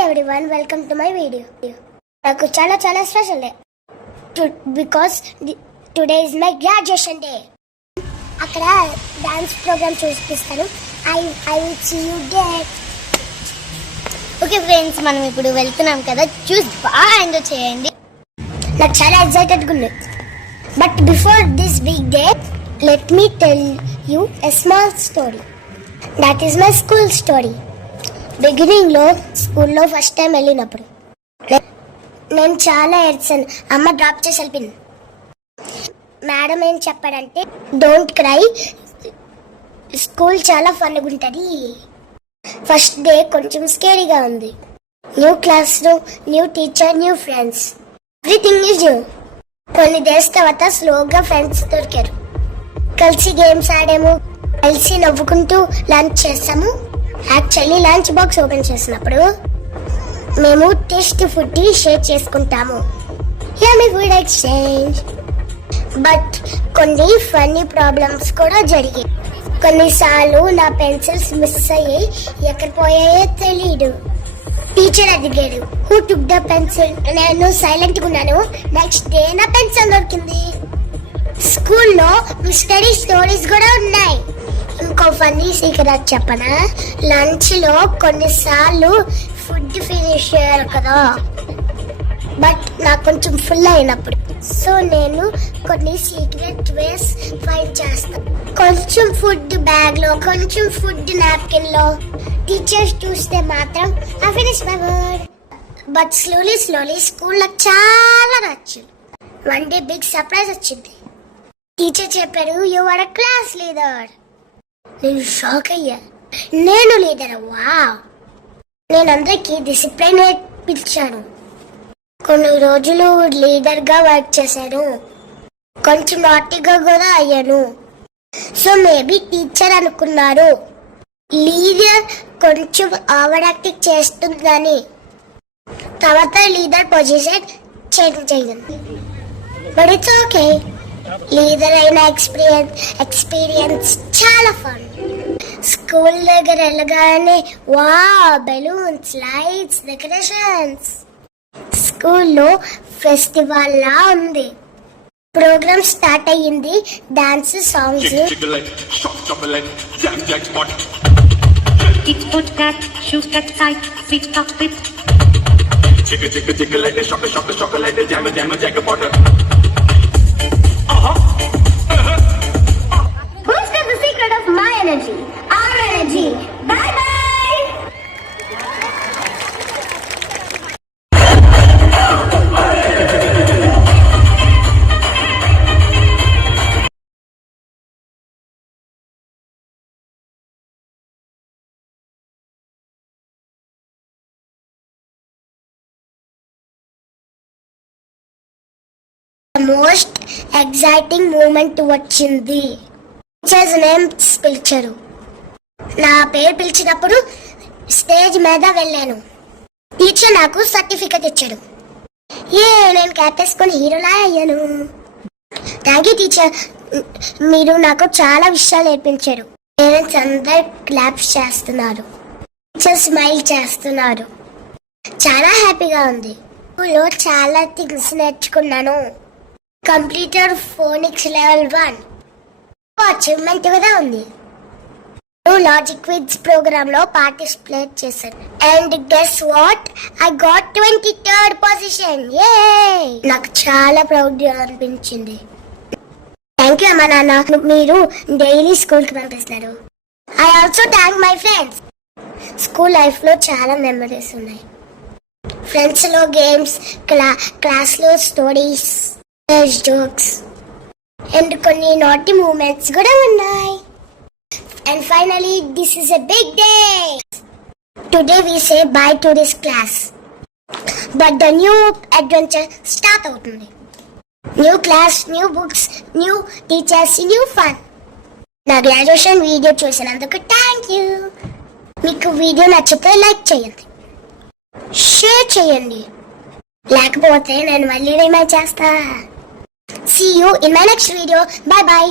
everyone, welcome to my video. నాకు చాలా special day because today is my graduation day. అక్కడ dance programme చూపిస్తాను. I will see you there. Okay friends, మనం ఇప్పుడు వెళ్తున్నాం కదా, చూసి బాగా ఎంజాయ్ చేయండి. నాకు చాలా ఎక్సైటెడ్గా ఉంది. But before this big day let me tell you a small story. That is my school story. బిగినింగ్లో స్కూల్లో ఫస్ట్ టైం వెళ్ళినప్పుడు నేను చాలా ఏడ్చాను. అమ్మ డ్రాప్ చేసి వెళ్ళింది. మేడం ఏం చెప్పాడంటే, డోంట్ క్రై, స్కూల్ చాలా ఫన్గా ఉంటుంది. ఫస్ట్ డే కొంచెం స్కేరీగా ఉంది. New class room, new teacher, new friends, everything is new. కొన్ని డేస్ తర్వాత స్లోగా ఫ్రెండ్స్ దొరికారు. కలిసి గేమ్స్ ఆడాము, కలిసి నవ్వుకుంటూ లంచ్ చేసాము. యాక్చువల్లీ లంచ్ బాక్స్ ఓపెన్ చేసినప్పుడు మేము టేస్ట్ ఫుడ్ షేర్ చేసుకుంటాము. యమ్మీ ఫుడ్ ఎక్స్చేంజ్. బట్ కొన్ని ఫన్నీ ప్రాబ్లమ్స్ కూడా జరిగాయి. కొన్నిసార్లు నా పెన్సిల్స్ మిస్ అయ్యాయి, ఎక్కడ పోయాయో తెలీదు. టీచర్ అడిగాడు, హూ టుక్ ద పెన్సిల్. నేను సైలెంట్గా ఉన్నాను. నెక్స్ట్ డే నా పెన్సిల్ దొరికింది. స్కూల్లో మిస్టరీ స్టోరీస్ కూడా ఉన్నాయి. ఇంకో ఫన్నీ సీక్రెట్ చెప్పనా, లంచ్ లో కొన్నిసార్లు ఫుడ్ ఫినిష్ చేయాలి కదా, బట్ నాకు కొంచెం ఫుల్ అయినప్పుడు సో నేను కొన్ని సీక్రెట్ వేస్ ఫైండ్ చేస్తాను. కొంచెం ఫుడ్ బ్యాగ్ లో, కొంచెం ఫుడ్ నాప్కిన్ లో. టీచర్స్ చూస్తే మాత్రం I finish my word. But slowly school నాకు చాలా నచ్చింది. వన్ డే బిగ్ సర్ప్రైజ్ వచ్చింది. టీచర్ చెప్పారు, you are a class leader. నేను షాక్ అయ్యా. నేను లీడర్? వావ్. నేను అందరికీ డిసిప్లిన్ నేర్పించాను. కొన్ని రోజులు లీడర్గా వర్క్ చేశాను. కొంచెం నాటిగా కూడా అయ్యాను. సో మేబీ టీచర్ అనుకున్నారు లీడర్ కొంచెం ఓవర్ యాక్టింగ్ చేస్తుందని. తర్వాత లీడర్ పొజిషన్ చేంజ్ అయ్యింది. But it's okay. లీడర్ అయిన ఎక్స్పీరియన్స్ చాలా ఫన్. స్కూల్ దగ్గర వెళ్ళగానే వా, బెలూన్స్, లైట్స్, డెకరేషన్స్. స్కూల్లో ఫెస్టివల్ లా ఉంది. ప్రోగ్రామ్ స్టార్ట్ అయ్యింది. Dance, songs. Most exciting moment వచ్చింది. టీచర్స్ నేమ్స్ పిలిచారు. నా పేరు పిలిచినప్పుడు స్టేజ్ మీద వెళ్ళాను. టీచర్ నాకు సర్టిఫికెట్ ఇచ్చాడు. నేను క్యాప్ వేసుకొని హీరోలా అయ్యాను. థ్యాంక్ యూ టీచర్, మీరు నాకు చాలా విషయాలు నేర్పించారు. పేరెంట్స్ అందరు క్లాప్స్ చేస్తున్నారు. టీచర్ స్మైల్ చేస్తున్నారు. చాలా హ్యాపీగా ఉంది. స్కూల్లో చాలా థింగ్స్ నేర్చుకున్నాను. కంప్లీటర్ ఫోనిక్స్ లెవెల్ 1 అచీవ్మెంట్ కూడా ఉంది. లాజిక్ క్విజ్ ప్రోగ్రామ్ లో పార్టిసిపేట్ చేశాను. And guess what, I got 23rd position. నాకు చాలా ప్రౌడ్ గా అనిపించింది. థ్యాంక్ యూ అమ్మా నాన్న, మీరు డైలీ స్కూల్ కి పంపిస్తున్నారు. I also thank my friends. School life లో చాలా మెమరీస్ ఉన్నాయి. ఫ్రెండ్స్ లో గేమ్స్, క్లాస్ లో స్టోరీస్, జోక్స్, అండ్ కొన్ని నాటి మూమెంట్స్ కూడా ఉన్నాయి. And finally, this is a big day. Today we say bye to this class. But the new adventure start అవుతుంది. New class, new books, new teachers, new fun. నా graduation video చూసినందుకు thank you. మీకు video నచ్చితే like చేయండి, share చేయండి. లేకపోతే నేను మళ్ళీ రిమైండ్ చేస్తా. See you in my next video. Bye bye.